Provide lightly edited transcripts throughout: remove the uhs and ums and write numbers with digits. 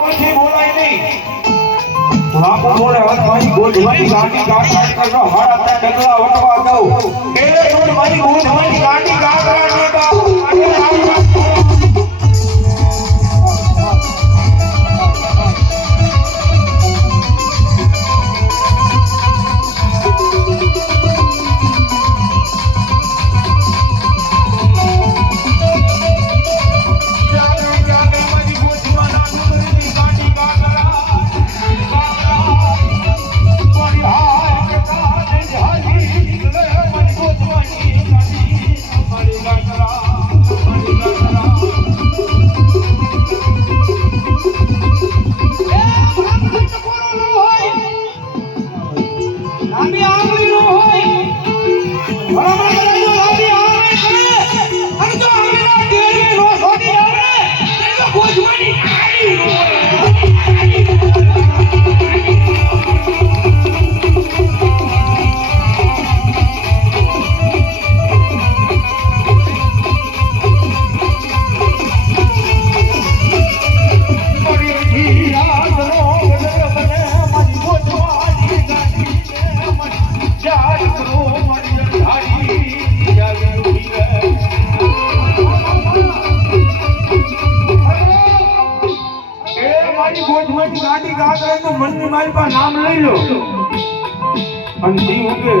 બોલાય નહીં બાપુ બોલે મારી ગોધવાની ગાડી ગાડી કરનો હળતા ડગલા વટવા દઉં એ રોડ મારી ગોધવાની ગાડી ગાગરાને બાપુ મનની મારી પાસે નામ લઈ લો અને જી ઉગે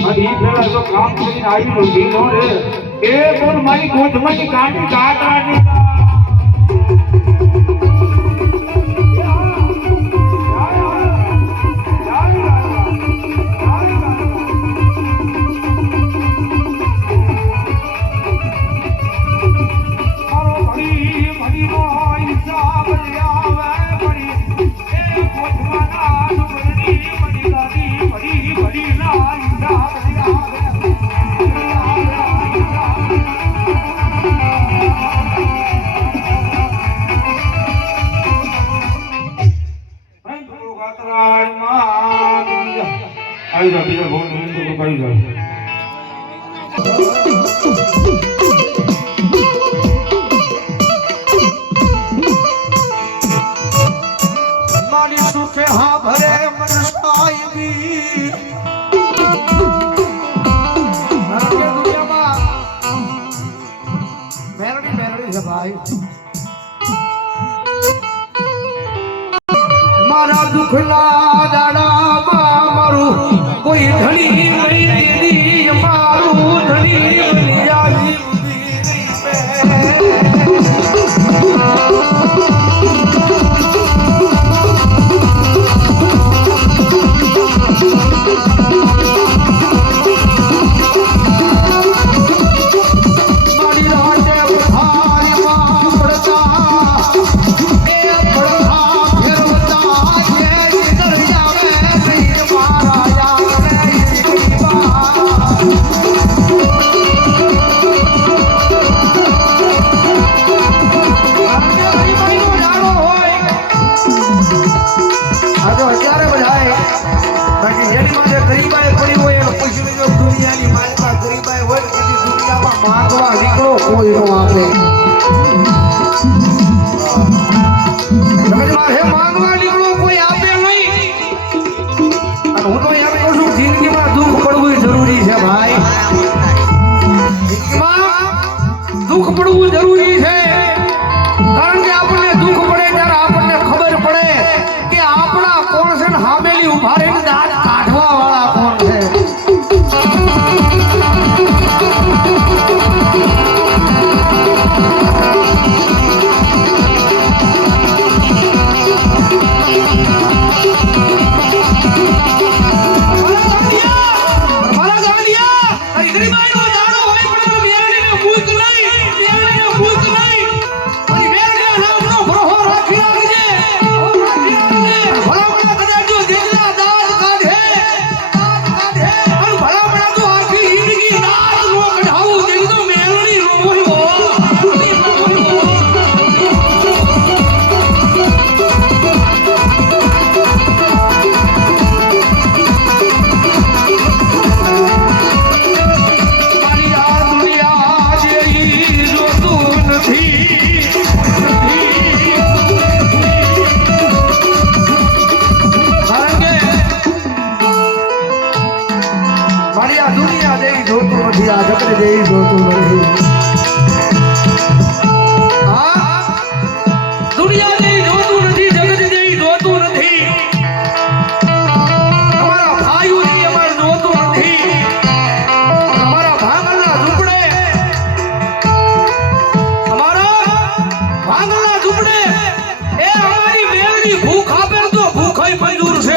અને ઈ પેલા તો કામ કરીને આવી લો જી નો રે એ કોણ મારી ગોધમાંથી ગાડી ગાગરાની આવી જા બીજા ભવન તો કરી જાય મારી સુખે હા ભરે મન સાઈબી મારા દુનિયામાં મેરડી છે ભાઈ મારા દુખના દાડામાં મારું કોઈ ધણી નહીં મારું ધણી આવી જેવી જોતું નથી હા દુનિયા જેવી જોતું નથી જગત જેવી જોતું નથી અમારા ભાઈઓની અમાર જોતું નથી અમારા ભાંગલના ઝૂંપડે એ અમારી મેલની ભૂખ આપે તો ભૂખાઈ મંજૂર છે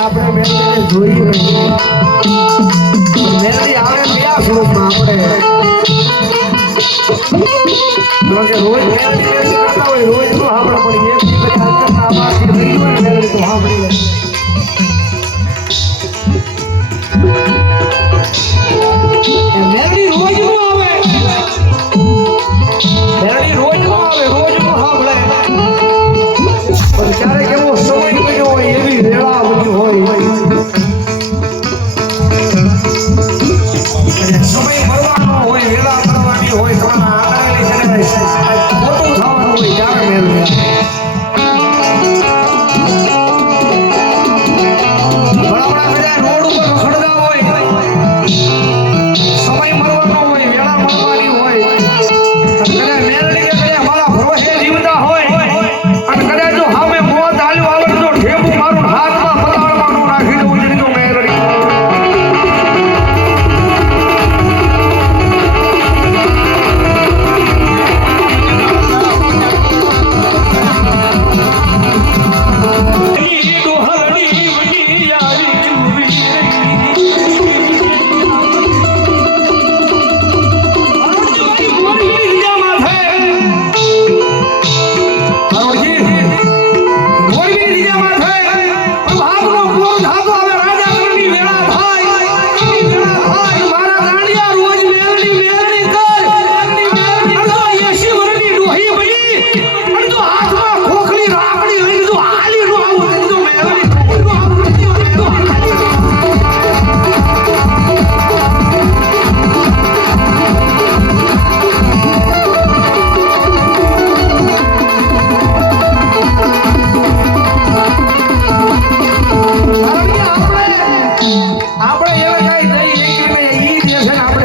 આપણે મેલડીને જોઈ નહીં મેલડી આવે કયા સ્વરૂપમાં આપણે રોજ મેલડી કરતા હોય રોજ તો આપણે પણ એક દી કરી હાલતા આમાં થઈ હોય ને મેલડી તો સાંભળી લે મેલડી રોજ નો આવે મેલડી રોજ નો આવે રોજ નો સાંભળે પણ ક્યારેક એવો સમય બન્યો હોય એવી વેળા બની હોય સમય મરવાનો હોય વેળા કરવાની હોય તમારા આંગળીની છે મોટું થવાનું હોય ત્યારે મેળવે બરાબર બધા રોડ ઉપર ખડતા હોય સમય મરવાનો હોય વેળા મરવાની હોય અને મેળવી કે કદાચ અમારા ભરોસે જીવતા હોય અને કદાચ જો હામે મોત આલ્યું આવે તો ઠેબુ મારું હાથમાં પતાળમાં નો રાખી દઉં છે તો મેળવી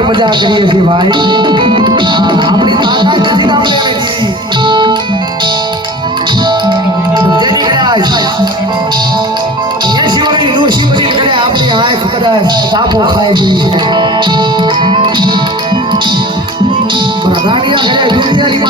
મજા કરીએ છીએ ભાઈ આપણી તાકાત નથી આપણે એ શિવની ડોશી બની કરે આપણી આંખ કદાચ તાપો ખાઈ ગઈ છે પણ ગાડિયા ઘરે દુનિયાની